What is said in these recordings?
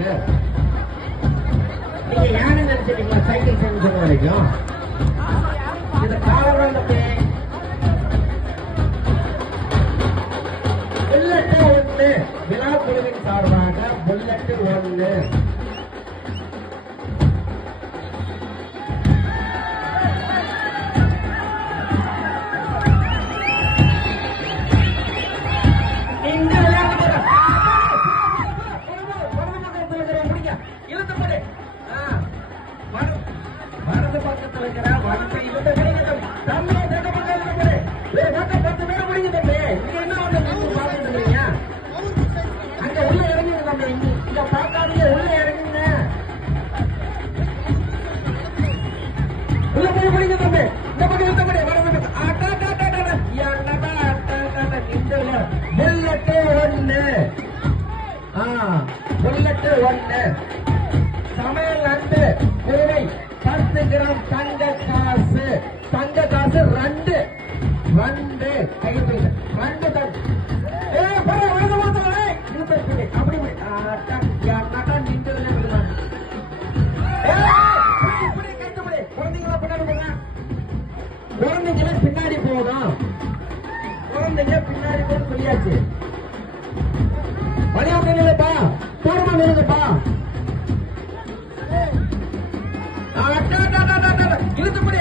உங்களுக்கு நீங்க யானை நினைச்சிருக்கீங்களா சைக்கிள் சொன்ன வரைக்கும் இந்த காலம் தம்பி புல்லட்டு 1 விழா குழுவின் சார்பாக புல்லட்டு 1 புல்லட்டு 1 சமையல் அன்பு கோவை 10 கிராம் தங்க காசு 2 கைப்பிடி 2 தங்க குழந்தைங்கள பின்னாடி போகணும் குழந்தைங்க பின்னாடி போக சொல்லியாச்சு வழியாப்பா தூரமா நிறுங்கப்பா இழுத்துப்படி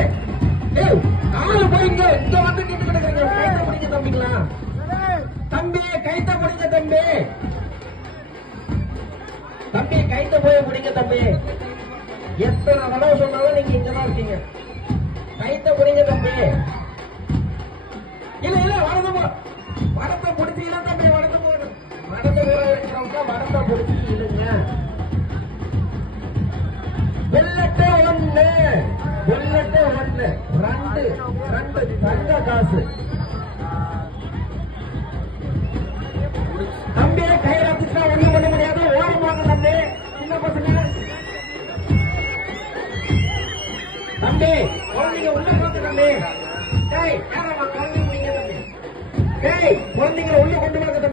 காலு போயிங்க இங்க வந்து நின்று கிடக்குறீங்க கைத்த பிடிங்க தம்பிங்களா தம்பி கைத்த பிடிங்க தம்பி கைத்த போய் பிடிங்க தம்பி எத்தனை தடவை சொன்னாலும் நீங்க இங்கதான் இருக்கீங்க கைத்த பிடிங்க தம்பி இல்ல வடத்தை பிடிச்சீங்கன்னா தம்பி வடத்தை போகணும் வடத்தை ஊற இருக்கிறவங்க வடத்தை பிடிச்சி இழுங்க புல்லட்டு 1 2 தங்க காசு தம்பி கையில வச்சுட்டா ஒண்ணும் பண்ண முடியாது ஓரமாக தம்பி சின்ன பசங்க தம்பி குழந்தைங்க உள்ள போங்க தம்பி குழந்தைங்க உள்ள கொண்டு வாங்க